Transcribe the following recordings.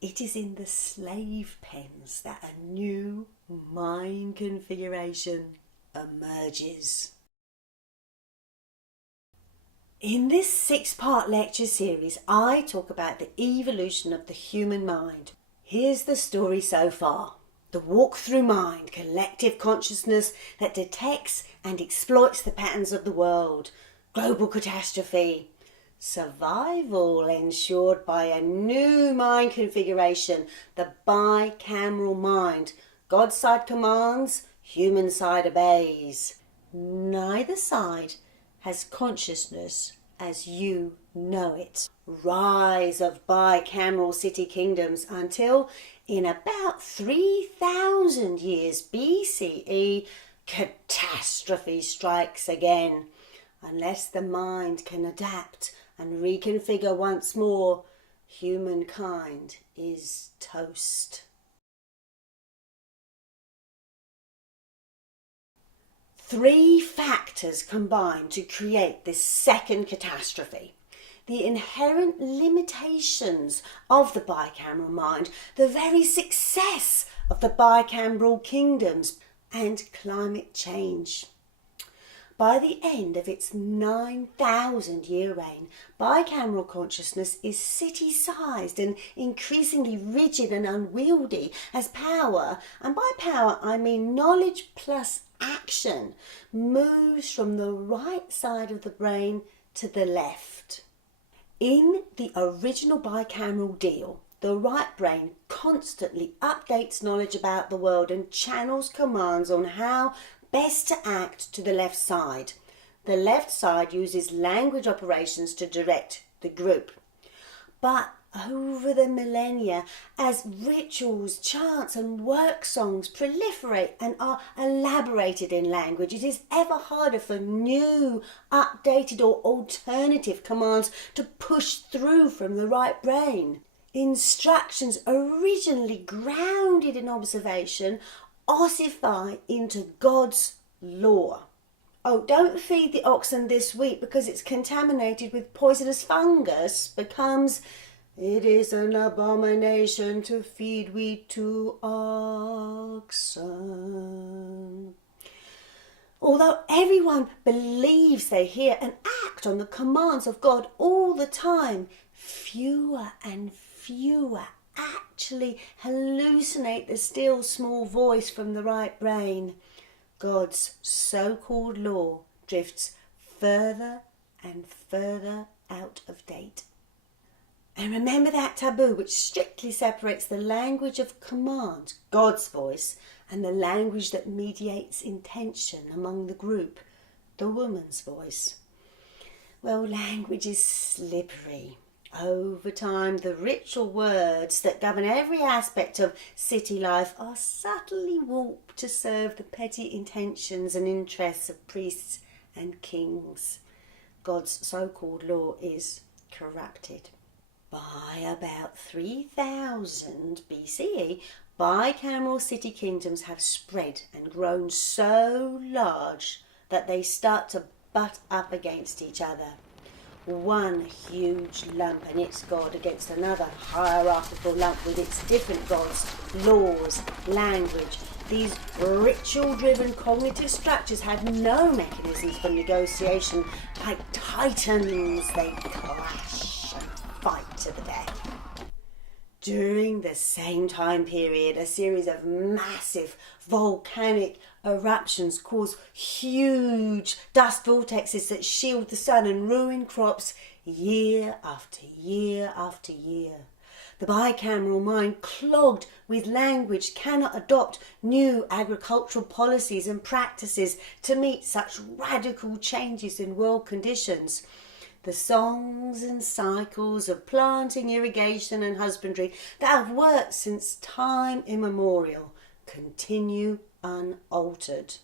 It is in the slave pens that a new mind configuration emerges. In this 6-part lecture series, I talk about the evolution of the human mind. Here's the story so far. The walk-through mind, collective consciousness that detects and exploits the patterns of the world. Global catastrophe. Survival ensured by a new mind configuration, the bicameral mind. God's side commands, human side obeys. Neither side has consciousness as you know it. Rise of bicameral city kingdoms until in about 3,000 years BCE, catastrophe strikes again. Unless the mind can adapt and reconfigure once more, humankind is toast. Three factors combine to create this second catastrophe. The inherent limitations of the bicameral mind, the very success of the bicameral kingdoms, and climate change. By the end of its 9,000-year reign, bicameral consciousness is city-sized and increasingly rigid and unwieldy as power, and by power I mean knowledge plus action, moves from the right side of the brain to the left. In the original bicameral deal, the right brain constantly updates knowledge about the world and channels commands on how best to act to the left side. The left side uses language operations to direct the group. But over the millennia, as rituals, chants and work songs proliferate and are elaborated in language, it is ever harder for new, updated or alternative commands to push through from the right brain. Instructions originally grounded in observation ossify into God's law. Oh, don't feed the oxen this week because it's contaminated with poisonous fungus becomes, it is an abomination to feed wheat to oxen. Although everyone believes they hear and act on the commands of God all the time, fewer and fewer actually hallucinate the still small voice from the right brain. God's so-called law drifts further and further out of date. And remember that taboo which strictly separates the language of command, God's voice, and the language that mediates intention among the group, the woman's voice. Well, language is slippery. Over time, the ritual words that govern every aspect of city life are subtly warped to serve the petty intentions and interests of priests and kings. God's so-called law is corrupted. By about 3000 BCE, bicameral city kingdoms have spread and grown so large that they start to butt up against each other. One huge lump and its god against another hierarchical lump with its different gods, laws, language. These ritual-driven cognitive structures had no mechanisms for negotiation. Like titans, they clash and fight to the death. During the same time period, a series of massive volcanic eruptions cause huge dust vortexes that shield the sun and ruin crops year after year after year. The bicameral mind, clogged with language, cannot adopt new agricultural policies and practices to meet such radical changes in world conditions. The songs and cycles of planting, irrigation and husbandry that have worked since time immemorial continue unaltered.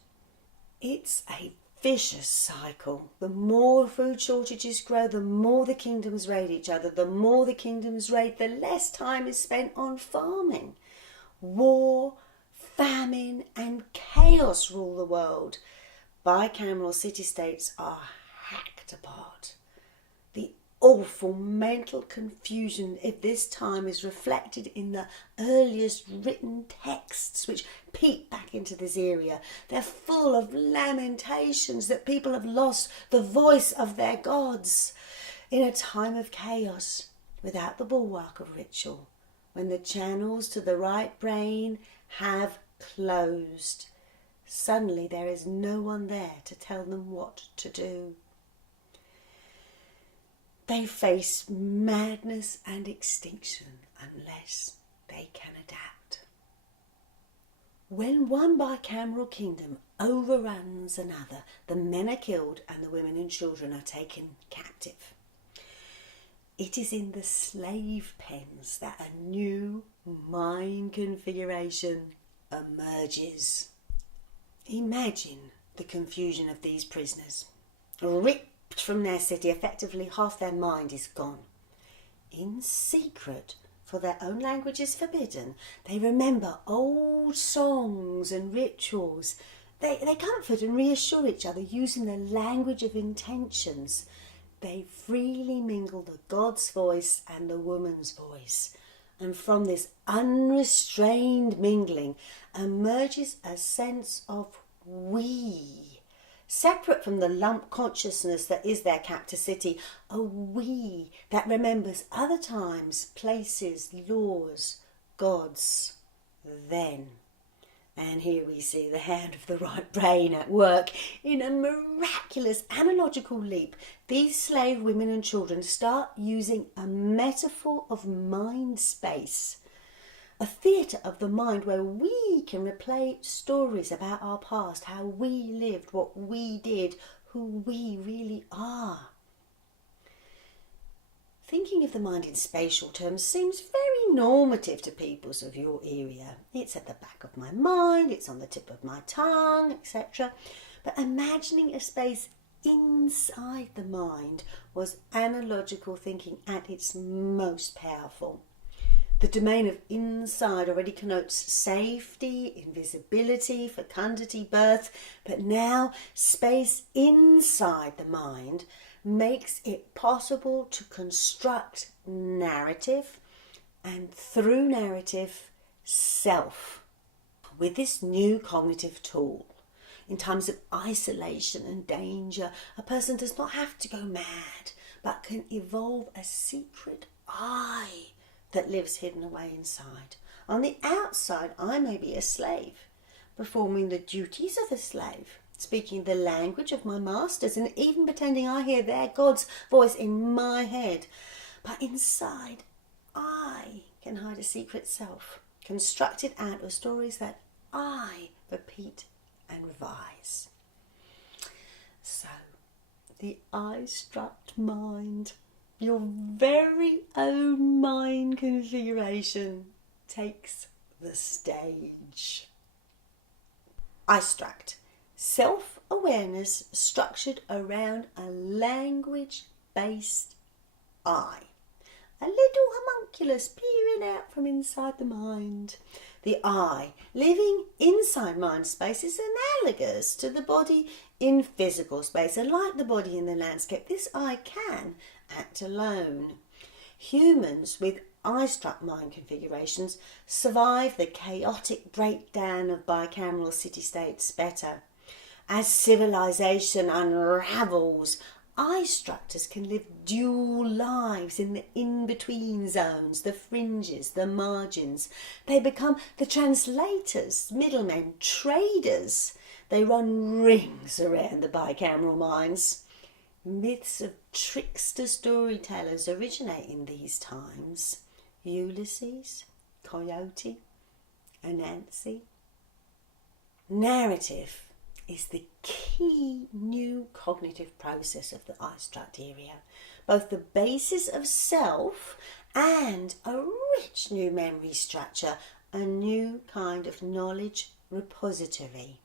It's a vicious cycle. The more food shortages grow, the more the kingdoms raid each other. The more the kingdoms raid, the less time is spent on farming. War, famine and chaos rule the world. Bicameral city-states are hacked apart. The awful mental confusion if this time is reflected in the earliest written texts which peep back into this area. They're full of lamentations that people have lost the voice of their gods. In a time of chaos, without the bulwark of ritual, when the channels to the right brain have closed, suddenly there is no one there to tell them what to do. They face madness and extinction unless they can adapt. When one bicameral kingdom overruns another, the men are killed and the women and children are taken captive. It is in the slave pens that a new mind configuration emerges. Imagine the confusion of these prisoners. Ripped from their city, effectively half their mind is gone. In secret, for their own language is forbidden, they remember old songs and rituals. They comfort and reassure each other using the language of intentions. They freely mingle the God's voice and the woman's voice. And from this unrestrained mingling emerges a sense of we, separate from the lump consciousness that is their captivity, a we that remembers other times, places, laws, gods, then. And here we see the hand of the right brain at work. In a miraculous analogical leap, these slave women and children start using a metaphor of mind space, a theatre of the mind where we can replay stories about our past, how we lived, what we did, who we really are. Thinking of the mind in spatial terms seems very normative to peoples of your area. It's at the back of my mind, it's on the tip of my tongue, etc. But imagining a space inside the mind was analogical thinking at its most powerful. The domain of inside already connotes safety, invisibility, fecundity, birth, but now space inside the mind makes it possible to construct narrative and through narrative self. With this new cognitive tool, in times of isolation and danger, a person does not have to go mad, but can evolve a secret I that lives hidden away inside. On the outside, I may be a slave, performing the duties of a slave, speaking the language of my masters, and even pretending I hear their God's voice in my head. But inside, I can hide a secret self, constructed out of stories that I repeat and revise. So, the I-struct mind, your very own mind configuration, takes the stage. I-struct. Self-awareness structured around a language-based I. A little homunculus peering out from inside the mind. The I, living inside mind space, is analogous to the body in physical space. And like the body in the landscape, this I can act alone. Humans with I-struct mind configurations survive the chaotic breakdown of bicameral city-states better. As civilization unravels, I-structors can live dual lives in the in-between zones, the fringes, the margins. They become the translators, middlemen, traders. They run rings around the bicameral minds. Myths of trickster storytellers originate in these times. Ulysses, Coyote, Anansi. Narrative is the key new cognitive process of the I-struct area, both the basis of self and a rich new memory structure, a new kind of knowledge repository.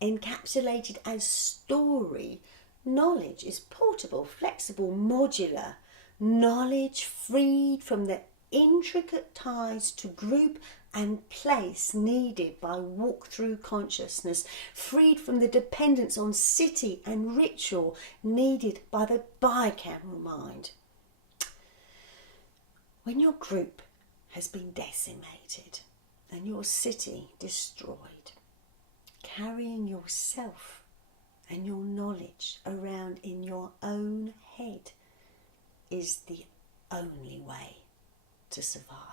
Encapsulated as story, knowledge is portable, flexible, modular. Knowledge freed from the intricate ties to group and place needed by walk-through consciousness, freed from the dependence on city and ritual needed by the bicameral mind. When your group has been decimated and your city destroyed, carrying yourself and your knowledge around in your own head is the only way to survive.